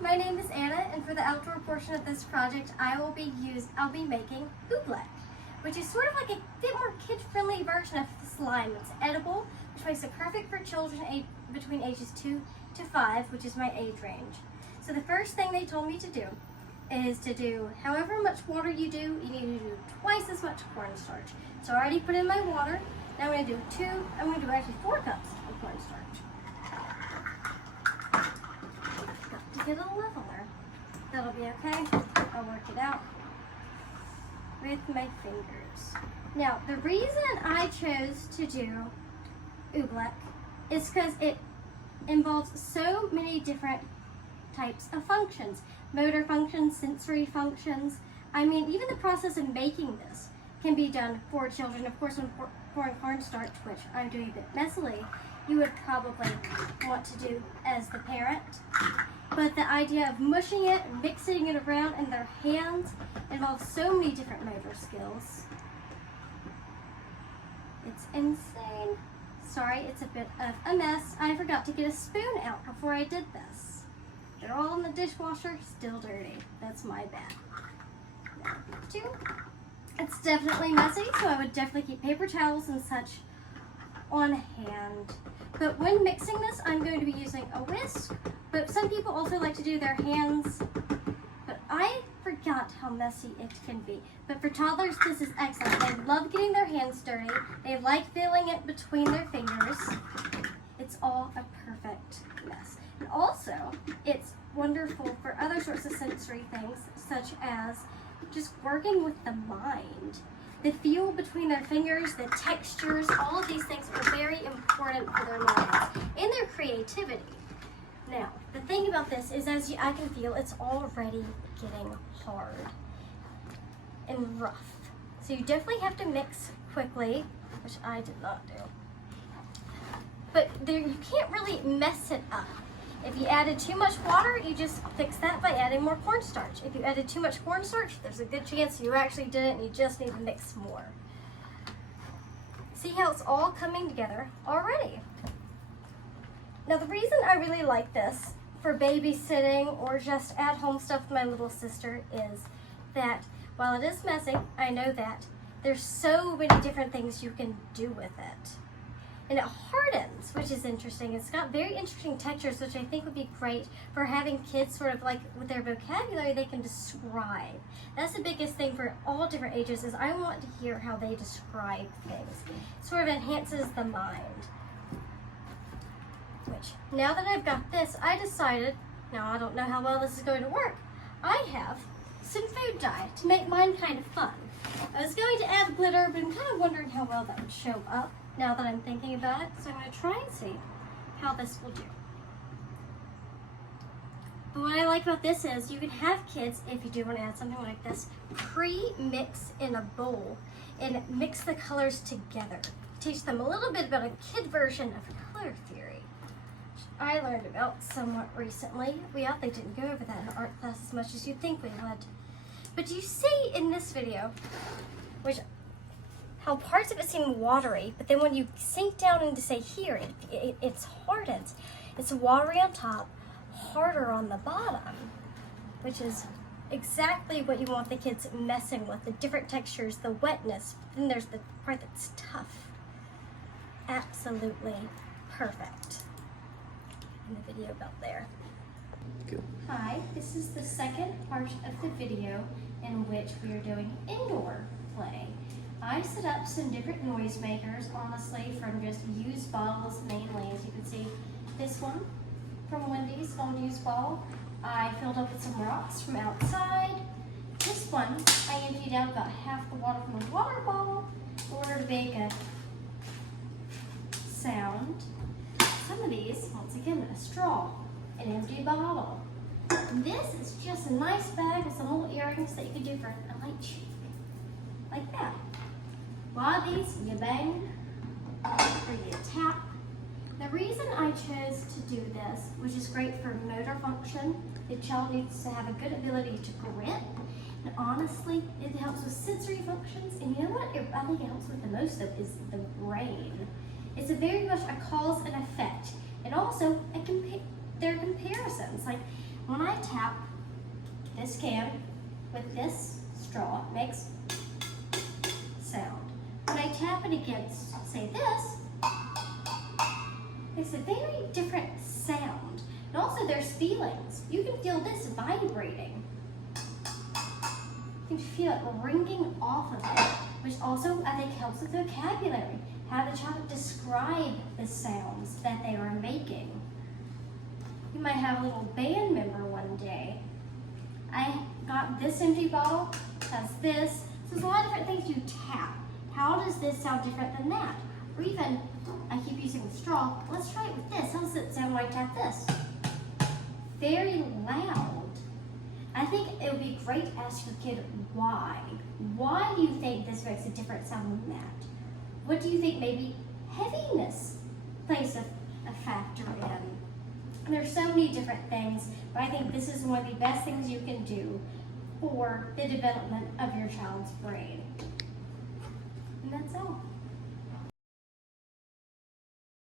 My name is Anna, and for the outdoor portion of this project, I'll be making oobleck, which is sort of like a bit more kid-friendly version of slime. It's edible, which makes it perfect for children between ages 2 to 5, which is my age range. So the first thing they told me to do is to do however much water you do, you need to do twice as much cornstarch. So I already put in my water. Now I'm going to do actually 4 cups of cornstarch. Got to get a leveler. That'll be okay. I'll work it out with my fingers. Now, the reason I chose to do oobleck is because it involves so many different types of functions. Motor functions, sensory functions. I mean, even the process of making this can be done for children. Of course, when pouring cornstarch, which I'm doing a bit messily, you would probably want to do as the parent. But the idea of mushing it and mixing it around in their hands involves so many different motor skills. It's insane. Sorry, it's a bit of a mess. I forgot to get a spoon out before I did this. They're all in the dishwasher, still dirty. That's my bad. Now, 2. It's definitely messy, so I would definitely keep paper towels and such on hand. But when mixing this, I'm going to be using a whisk, but some people also like to do their hands. But I forgot how messy it can be. But for toddlers, this is excellent. They love getting their hands dirty. They like feeling it between their fingers. It's all a perfect mess. And also, it's wonderful for other sorts of sensory things, such as just working with the mind. The feel between their fingers, the textures, all of these things are very important for their minds and their creativity. Now, the thing about this is, I can feel, it's already getting hard and rough. So you definitely have to mix quickly, which I did not do. But you can't really mess it up. If you added too much water, you just fix that by adding more cornstarch. If you added too much cornstarch, there's a good chance you actually did it and you just need to mix more. See how it's all coming together already. Now, the reason I really like this for babysitting or just at-home stuff with my little sister is that while it is messy, I know that there's so many different things you can do with it. And it hardens, which is interesting. It's got very interesting textures, which I think would be great for having kids sort of like with their vocabulary they can describe. That's the biggest thing for all different ages is I want to hear how they describe things. It sort of enhances the mind. Which, now that I've got this, I decided, now I don't know how well this is going to work, I have some food dye to make mine kind of fun. I was going to add glitter, but I'm kind of wondering how well that would show up now that I'm thinking about it. So I'm going to try and see how this will do. But what I like about this is you can have kids, if you do want to add something like this, pre-mix in a bowl and mix the colors together. Teach them a little bit about a kid version of color theory, which I learned about somewhat recently. We obviously didn't go over that in art class as much as you'd think we would. But you see in this video, how parts of it seem watery, but then when you sink down into say here, it's hardened. It's watery on top, harder on the bottom, which is exactly what you want the kids messing with, the different textures, the wetness. Then there's the part that's tough. Absolutely perfect. In the video about there. Good. Hi, this is the second part of the video in which we are doing indoor play. I set up some different noisemakers, honestly, from just used bottles mainly. As you can see, this one from Wendy's, old used bottle. I filled up with some rocks from outside. This one, I emptied out about half the water from a water bottle in order to make a sound. Some of these, once again, a straw, an empty bottle. This is just a nice bag with some little earrings that you can do for a light cheek, like that. A lot of these you bang or you tap. The reason I chose to do this, which is great for motor function, the child needs to have a good ability to grip, and honestly, it helps with sensory functions, and you know what I think it helps with the most of is the brain. It's a very much a cause and effect, and also it can their comparisons. Like when I tap this can with this straw, it makes sound. When I tap it against, say this, it's a very different sound. And also there's feelings. You can feel this vibrating. You can feel it ringing off of it, which also I think helps with vocabulary. How the child describe the sounds that they are making. You might have a little band member one day. I got this empty bottle, has this. So there's a lot of different things you tap. How does this sound different than that? Or even, I keep using the straw, let's try it with this. How does it sound when I tap this? Very loud. I think it would be great to ask your kid why. Why do you think this makes a different sound than that? What do you think maybe heaviness plays a factor in? There's so many different things, but I think this is one of the best things you can do for the development of your child's brain. And that's all.